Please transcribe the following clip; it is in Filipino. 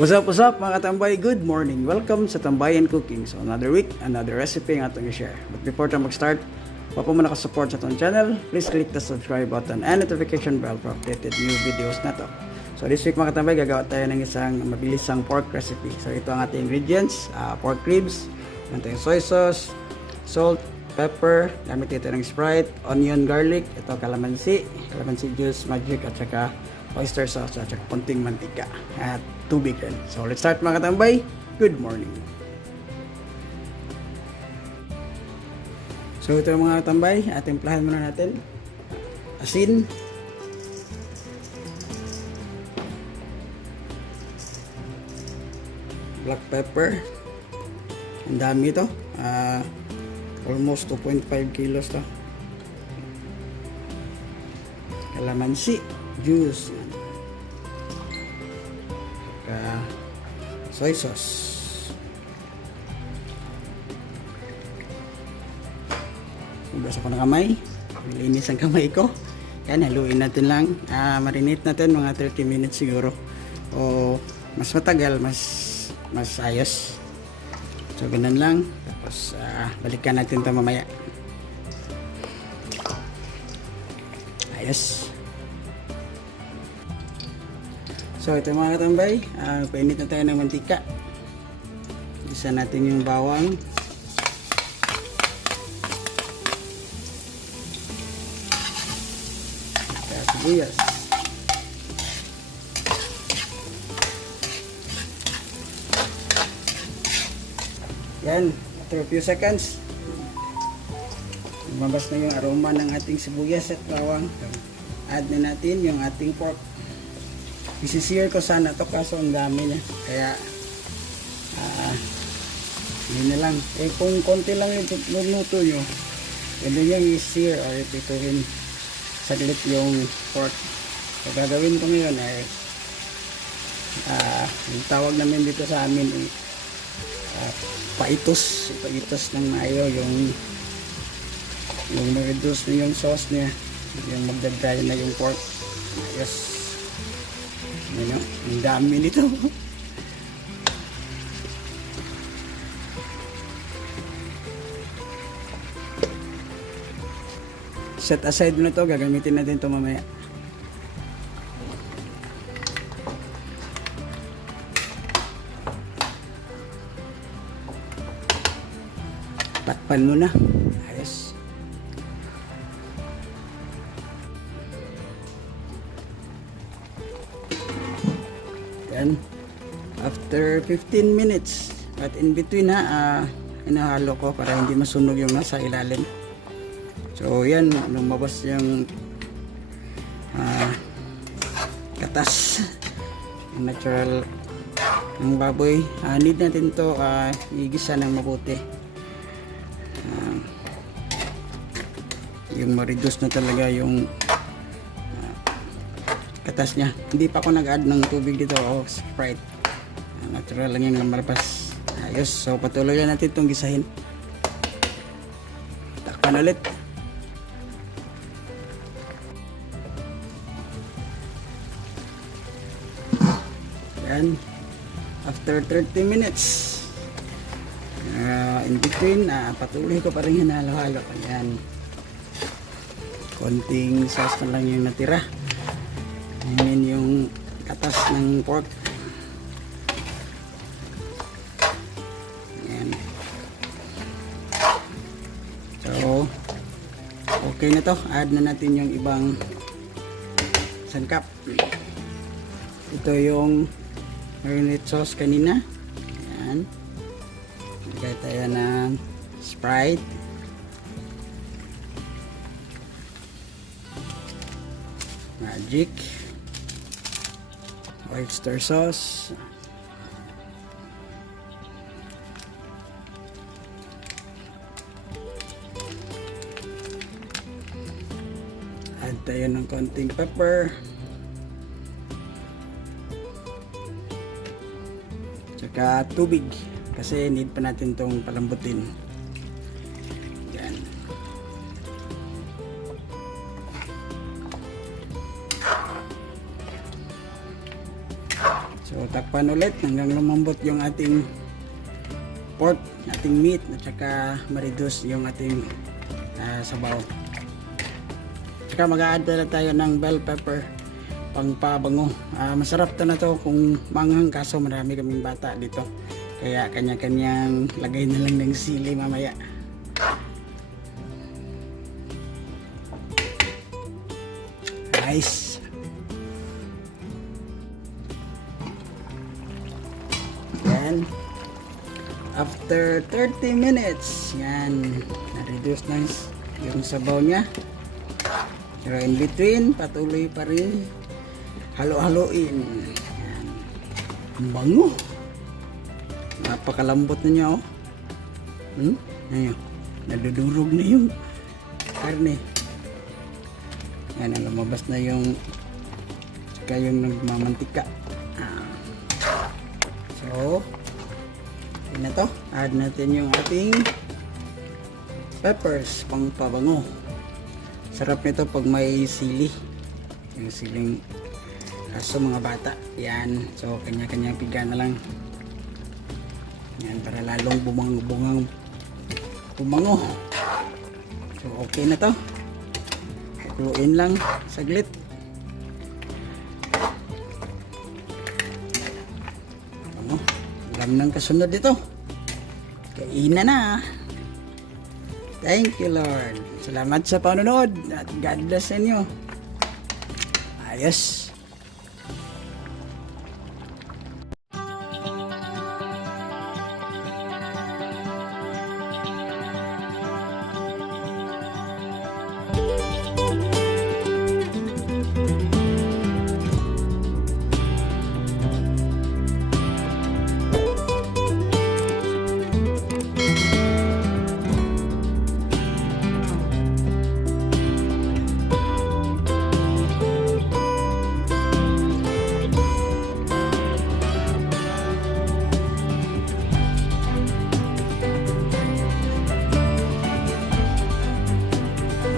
What's up mga katambay? Good morning! Welcome sa Tambayan Cooking. So another week, another recipe ang atong i-share. But before tayo mag-start, pa mo naka-support sa itong channel, please click the subscribe button and notification bell for updated new videos na to. So this week mga katambay, gagawa tayo ng isang mabilisang pork recipe. So ito ang ating ingredients, pork ribs, ito yung soy sauce, salt, pepper, gamit ito ng Sprite, onion, garlic, ito calamansi juice, magic, at saka oyster sauce, at saka konting mantika at tubig rin. So let's start mga katambay. Good morning. So ito mga katambay, timplahan muna natin asin, black pepper, ang dami ito, almost 2.5 kilos to, calamansi juice, soy sauce, hugas ako ng kamay, nilinis ang kamay ko. Yan, haluin natin lang, marinate natin mga 30 minutes siguro, o mas matagal mas ayos. So ganun lang, tapos balikan natin ito mamaya. Ayos. So ito mga katambay, painit na tayo ng mantika. Isa natin yung bawang, at sibuyas, yan. After a few seconds, lumabas na yung aroma ng ating sibuyas at bawang. Add na natin yung ating pork. Isisir ko sana to kaso ang dami niya, kaya yun na lang. Kung konti lang yung luto nyo, pwede nyo i-sear or ipituhin saglit yung pork. So gagawin ko ngayon ay yung tawag namin dito sa amin paitos ng mayo, yung ma-reduce na yung sauce niya, yung magdadry na yung pork. Yes. Ano, ang dami nito. Set aside mo na to, gagamitin natin ito mamaya. Takpan mo na. Ayos. Yan. After 15 minutes, at in between inahalo ko para hindi masunog yung nasa ilalim. So yan, lumabas yung katas, yung natural ng baboy. Need natin to igisa ng mabuti, yung ma-reduce na talaga yung katas niya. Hindi pa ako nag-add ng tubig dito o Sprite, natural lang yung lumalabas. Ayos. So patuloy lang natin itong gisahin. Takpan ulit. Yan. After 30 minutes, in between, patuloy ko pa rin hinalo-halo. Ayan. Konting sauce na lang yung natira. Ayan yung katas ng pork. Ayan. So okay na to. Add na natin yung ibang sangkap. Ito yung marinade sauce kanina. Ayan. Lagay tayo ng Sprite, magic, oyster sauce, add tayo ng konting pepper, tsaka tubig kasi need pa natin itong palambutin. Yan. So takpan ulit hanggang lumambot yung ating pork, ating meat, at saka ma-reduce yung ating sabaw. Saka mag-a-add pala tayo ng bell pepper pang pabango. Masarap to na to kung manghang, kaso marami kaming bata dito. Kaya kanya-kanyang lagay na lang ng sili mamaya. Nice. Yan. After 30 minutes, yan, na-reduce na yung sabaw niya. Pero in between, patuloy pa rin halo-haloin. Yan. Ang bango. Napakalambot na niya, oh. Ayan, nadudurog na yung karne. Yan, lumabas na yung saka yung nagmamantika. So, yun na to. Add natin yung ating peppers pang pabango. Sarap nito pag may sili. Yung siling aso mga bata. Yan. So, kanya-kanya piga na lang. Yan, para lalong bumango. So, okay na to. Haluin lang saglit. Alam ng kasunod dito. Kainan na. Thank you, Lord. Salamat sa panonood at God bless sa inyo. Ayos.